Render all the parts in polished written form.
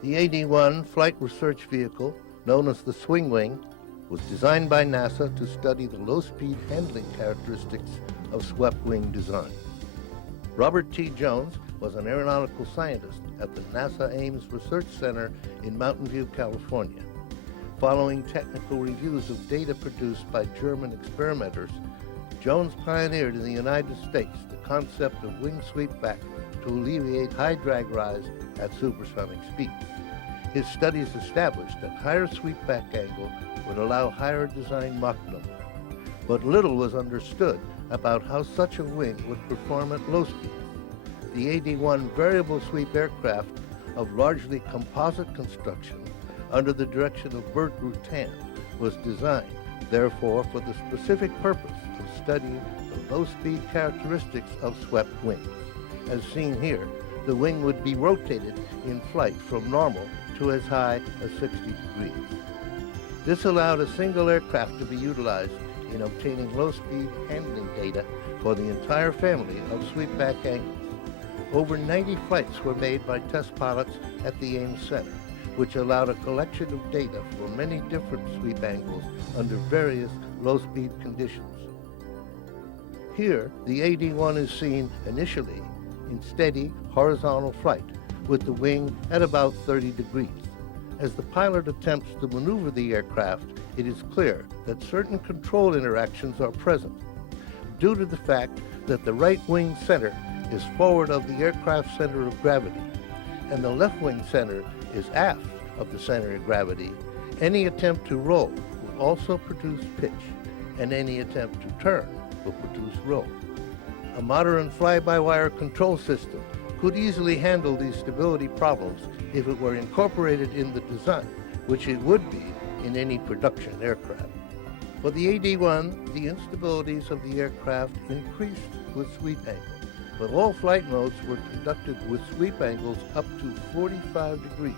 The AD-1 flight research vehicle, known as the Swing Wing, was designed by NASA to study the low-speed handling characteristics of swept wing design. Robert T. Jones was an aeronautical scientist at the NASA Ames Research Center in Mountain View, California. Following technical reviews of data produced by German experimenters, Jones pioneered in the United States the concept of wing sweepback to alleviate high drag rise at supersonic speeds. His studies established that higher sweepback angle would allow higher design Mach number. But little was understood about how such a wing would perform at low speeds. The AD-1 variable sweep aircraft of largely composite construction under the direction of Bert Rutan was designed, therefore, for the specific purpose of studying the low-speed characteristics of swept wings. As seen here, the wing would be rotated in flight from normal to as high as 60 degrees. This allowed a single aircraft to be utilized in obtaining low-speed handling data for the entire family of sweepback angles. Over 90 flights were made by test pilots at the Ames Center, which allowed a collection of data for many different sweep angles under various low-speed conditions. Here, the AD-1 is seen initially in steady horizontal flight with the wing at about 30 degrees. As the pilot attempts to maneuver the aircraft, it is clear that certain control interactions are present due to the fact that the right wing center is forward of the aircraft center of gravity and the left wing center is aft of the center of gravity. Any attempt to roll will also produce pitch, and any attempt to turn will produce roll. A modern fly-by-wire control system could easily handle these stability problems if it were incorporated in the design, which it would be in any production aircraft. For the AD-1, the instabilities of the aircraft increased with sweep angle, but all flight modes were conducted with sweep angles up to 45 degrees.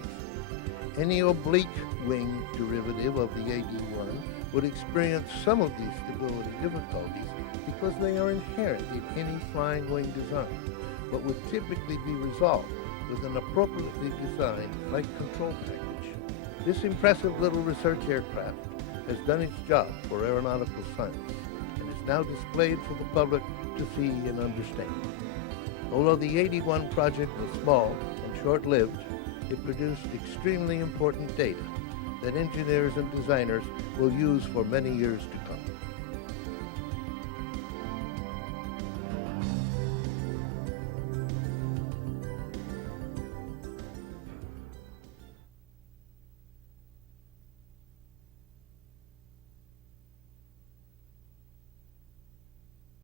Any oblique wing derivative of the AD-1 would experience some of these stability difficulties because they are inherent in any flying wing design, but would typically be resolved with an appropriately designed flight control package. This impressive little research aircraft has done its job for aeronautical science and is now displayed for the public to see and understand. Although the AD-1 project was small and short-lived, it produced extremely important data that engineers and designers will use for many years to